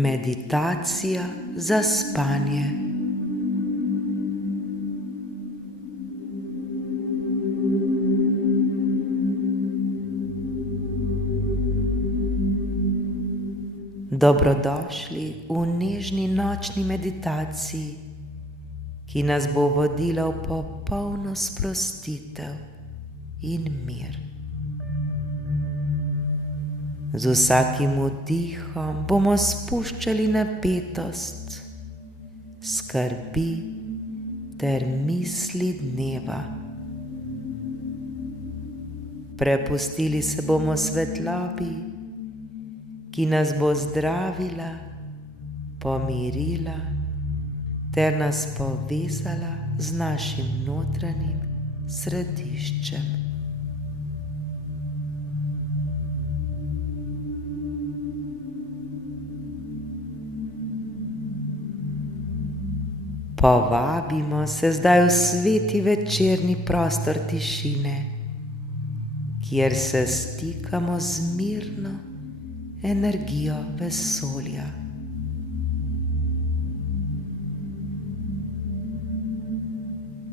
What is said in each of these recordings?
Meditacija za spanje. Dobrodošli v nežni nočni meditaciji, ki nas bo vodila v popolno sprostitev in mir. Z vsakim vdihom bomo spuščali napetost, skrbi ter misli dneva. Prepustili se bomo svetlobi, ki nas bo zdravila, pomirila ter nas povezala z našim notranjim središčem. Povabimo se zdaj v sveti večerni prostor tišine, kjer se stikamo z mirno energijo vesolja.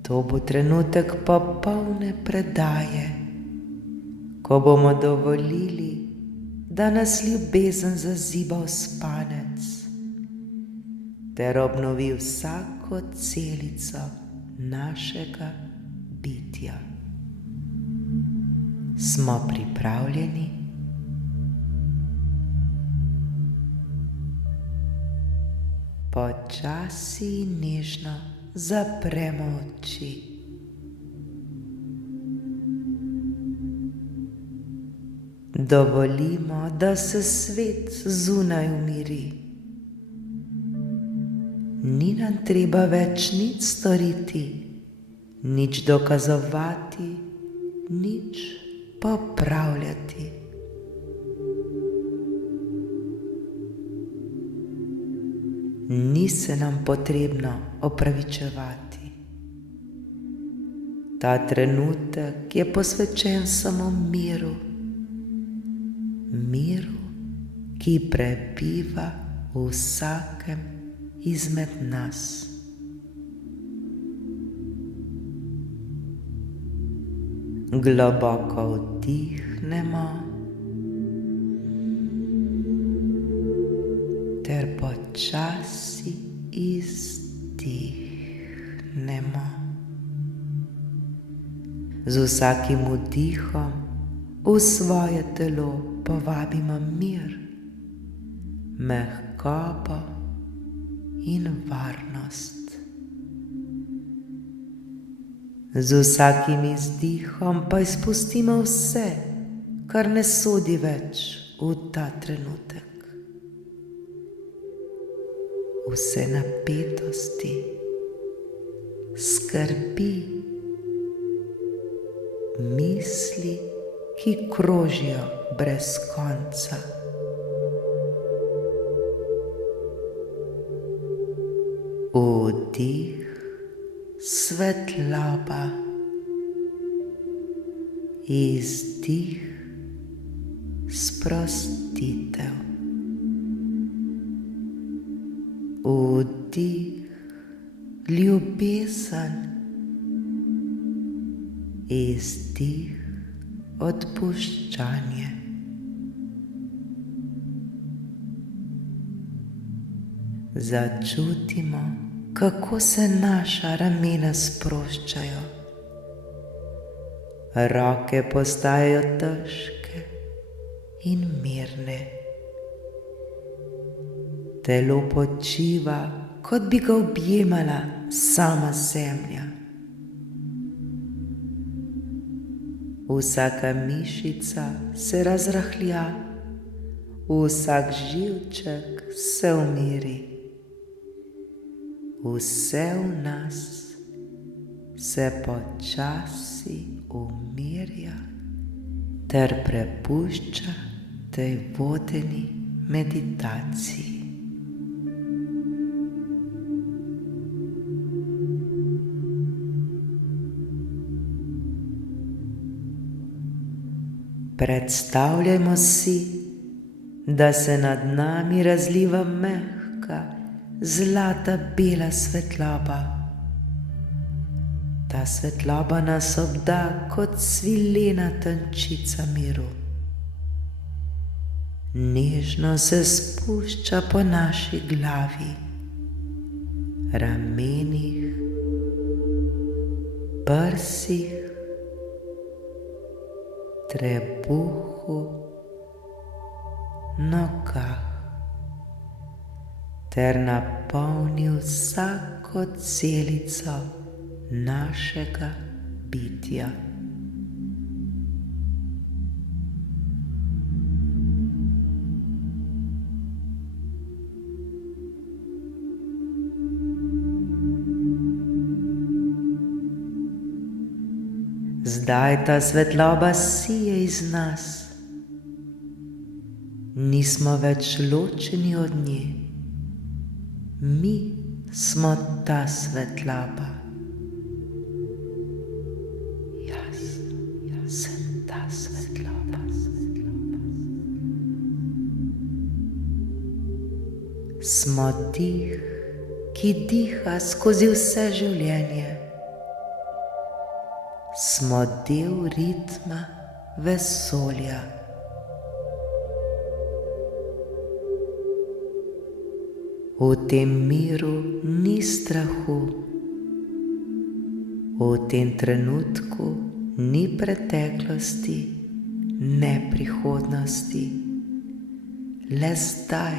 To bo trenutek popolne predaje, ko bomo dovolili, da nas ljubezen zaziba v spanec ter obnovi vsako celico našega bitja. Smo pripravljeni? Počasi in nežno zapremo oči. Dovolimo, da se svet zunaj umiri. Ni nam treba več nič storiti, nič dokazovati, nič popravljati. Ni se nam potrebno opravičevati. Ta trenutek je posvečen samo miru, miru, ki prebiva v vsakem izmed nas. Globoko vdihnemo ter počasi izdihnemo. Z vsakim vdihom v svoje telo povabimo mir, mehkobo in varnost. Z vsakim izdihom pa izpustimo vse, kar ne sodi več v ta trenutek. Vse napetosti, skrbi, misli, ki krožijo brez konca. Vdih, svetloba, izdih, sprostitev. Vdih, ljubezen, izdih, odpuščanje. Začutimo, kako se naša ramena sproščajo. Roke postajajo težke in mirne. Telo počiva, kot bi ga objemala sama zemlja. Vsaka mišica se razrahlja, vsak živček se umiri. Vse v nas se počasi umirja ter prepušča tej vodeni meditaciji. Predstavljajmo si, da se nad nami razliva mehka, zlata bela svetloba. Ta svetloba nas obda kot svilena tančica miru. Nežno se spušča po naši glavi, ramenih, prsih, trebuhu, nogah ter napolni vsako celico našega bitja. Zdaj ta svetloba sije iz nas. Nismo več ločeni od nje. Mi smo ta svetloba. Jaz sem ta svetloba. Smo dih, ki diha skozi vse življenje. Smo del ritma vesolja. V tem miru ni strahu, v tem trenutku ni preteklosti, ne prihodnosti. Le zdaj,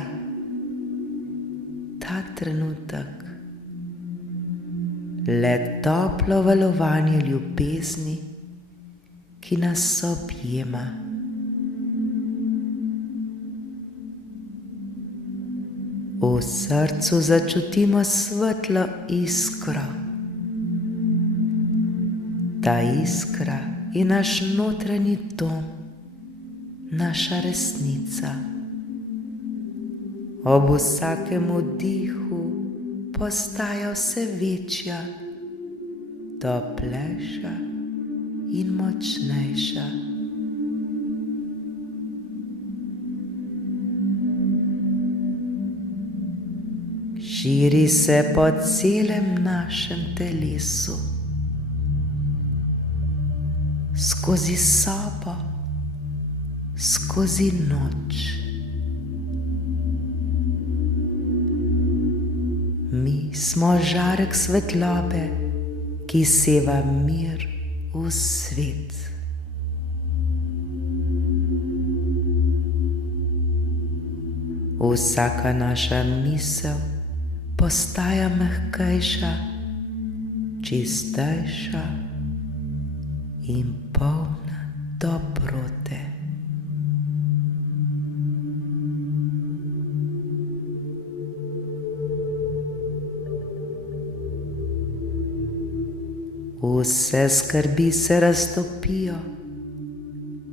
ta trenutek, le toplo valovanje ljubezni, ki nas objema. V srcu začutimo svetlo iskro. Ta iskra je naš notranji dom, naša resnica. Ob vsakem vdihu postaja vse večja, toplejša in močnejša. Širi se po celem našem telesu, skozi sobo, skozi noč. Mi smo žarek svetlobe, ki seva mir v svet. Vsaka naša misel postaja mehkejša, čistejša in polna dobrote. Vse skrbi se raztopijo,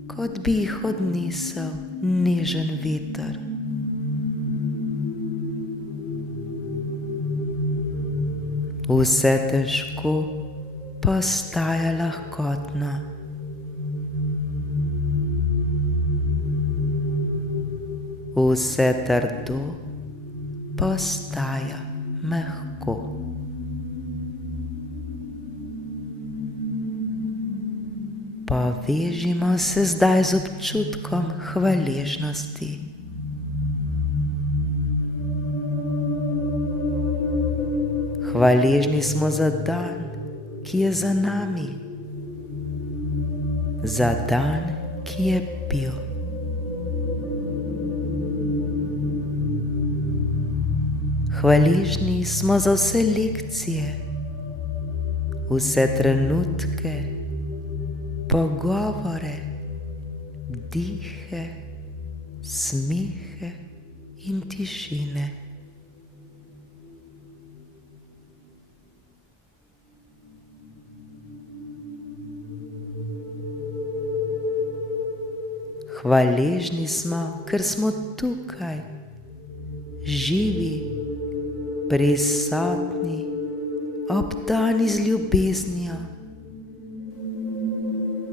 kot bi jih odnesel nežen veter. Vse težko postaja lahkotno. Vse trdo postaja mehko. Povežimo se zdaj z občutkom hvaležnosti. Hvaležni smo za dan, ki je za nami, za dan, ki je bil. Hvaležni smo za vse lekcije, vse trenutke, pogovore, dihe, smehe in tišine. Hvaležni smo, ker smo tukaj, živi, prisotni, obdani z ljubeznijo.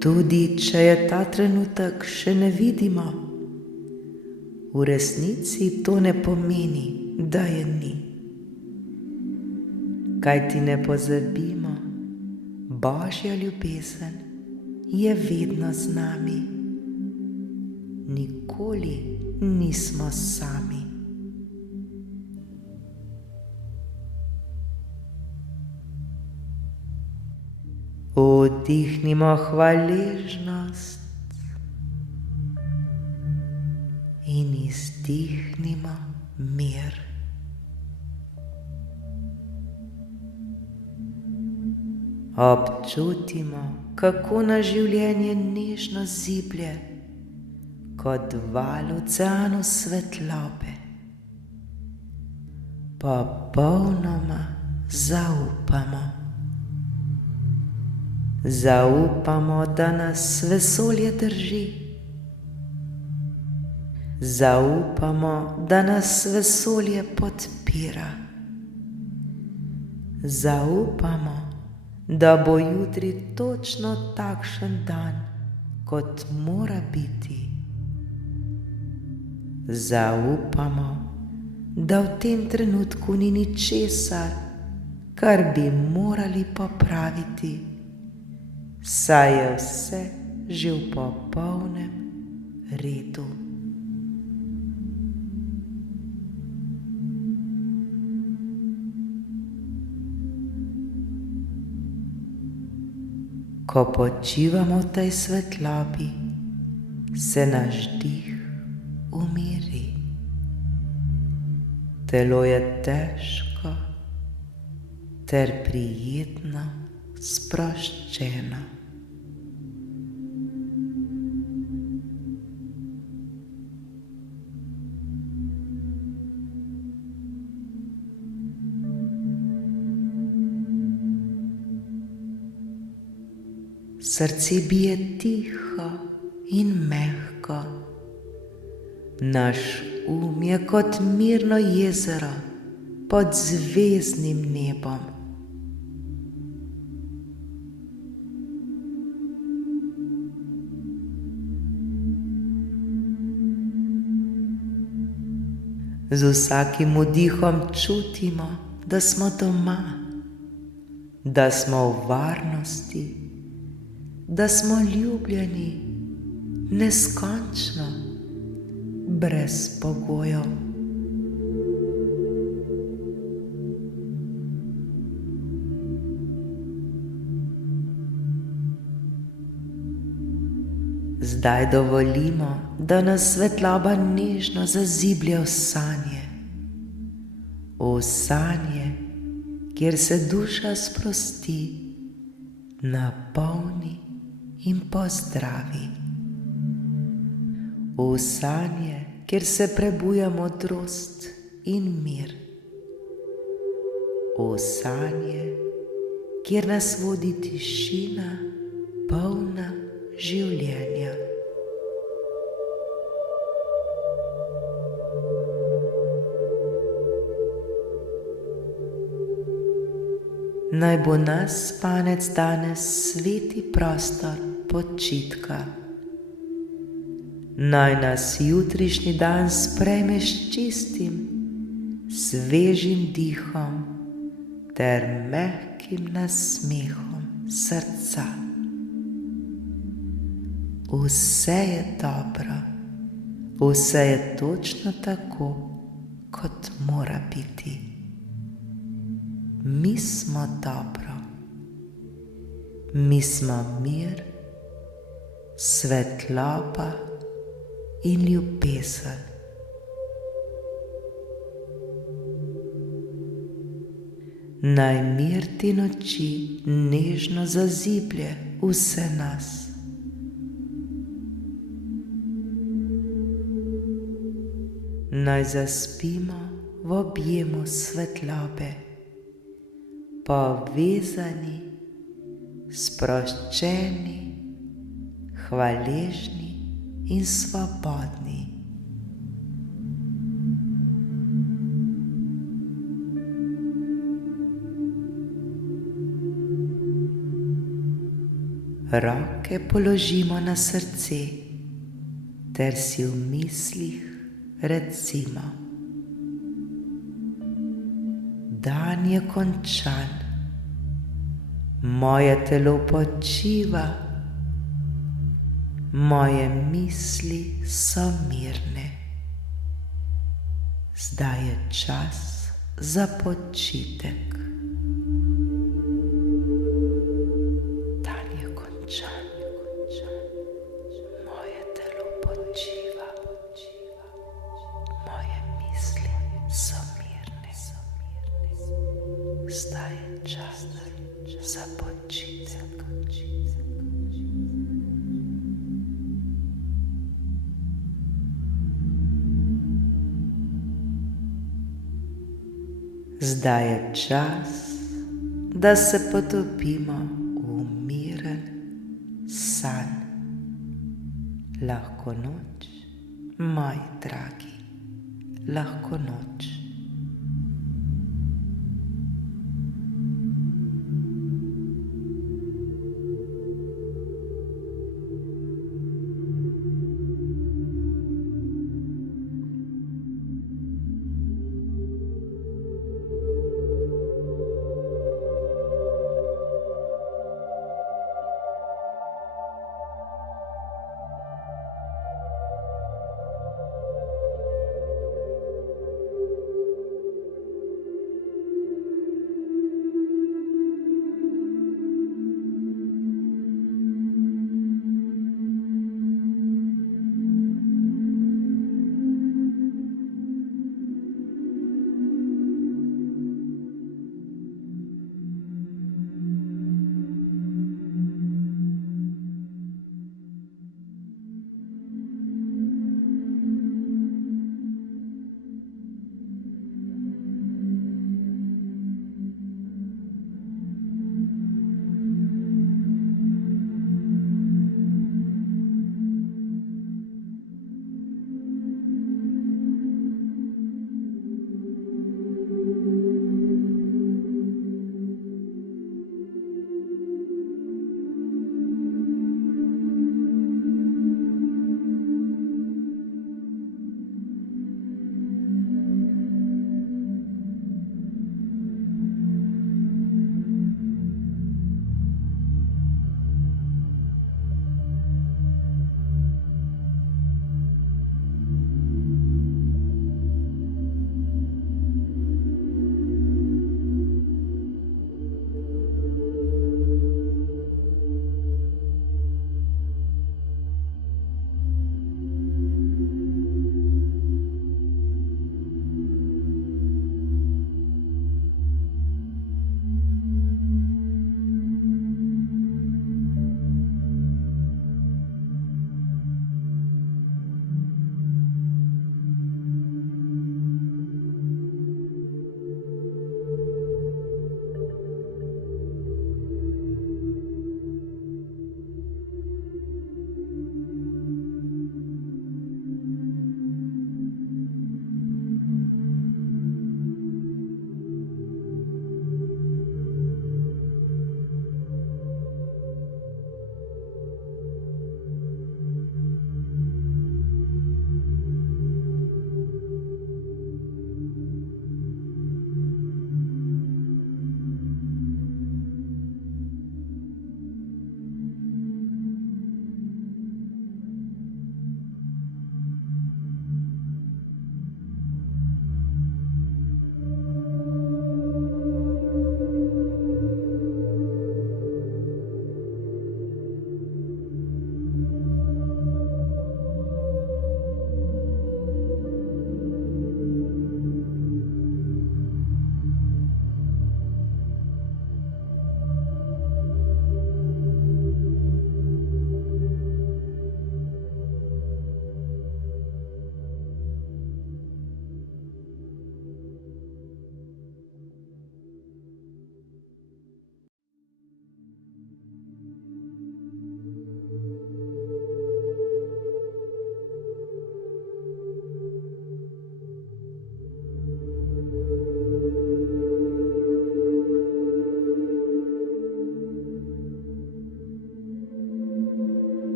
Tudi če je ta trenutek še ne vidimo, v resnici to ne pomeni, da je ni. Kajti ne pozabimo, Božja ljubezen je vedno z nami. Nikoli nismo sami. Vdihnimo hvaležnost in izdihnimo mir. Občutimo, kako nas življenje nežno ziblje kot val v oceanu svetlobe. Popolnoma zaupamo. Zaupamo, da nas vesolje drži. Zaupamo, da nas vesolje podpira. Zaupamo, da bo jutri točno takšen dan, kot mora biti. Zaupamo, da v tem trenutku ni ničesar, kar bi morali popraviti, saj je vse že v popolnem redu. Ko počivamo v tej svetlobi, se naš dih umiri. Telo je težko ter prijetno sproščeno. Srce bije tiho in mehko. Naš je kot mirno jezero pod zvezdnim nebom. Z vsakim vdihom čutimo, da smo doma, da smo v varnosti, da smo ljubljeni neskončno, brez pogojev. Zdaj dovolimo, da nas svetloba nežno zaziblje v sanje. V sanje, kjer se duša sprosti, napolni in pozdravi. V sanje, kjer se prebuja modrost in mir. V sanje, kjer nas vodi tišina, polna življenja. Naj bo nas spanec danes sveti prostor počitka. Naj nas jutrišnji dan sprejme s čistim, svežim dihom ter mehkim nasmehom srca. Vse je dobro, vse je točno tako, kot mora biti. Mi smo dobro, mi smo mir, svetloba in ljubezen. Naj mir te noči nežno zaziblje vse nas. Naj zaspimo v objemu svetlobe, povezani, sproščeni, hvaležni in svobodni. Roke položimo na srce ter si v mislih recimo. Dan je končan, moje telo počiva, moje misli so mirne. Zdaj je čas za počitek. Dan je končan, moje telo počiva, moje misli so mirne. Zdaj je čas za počitek. Zdaj je čas, da se potopimo v miren san. Lahko noč, moji dragi, lahko noč.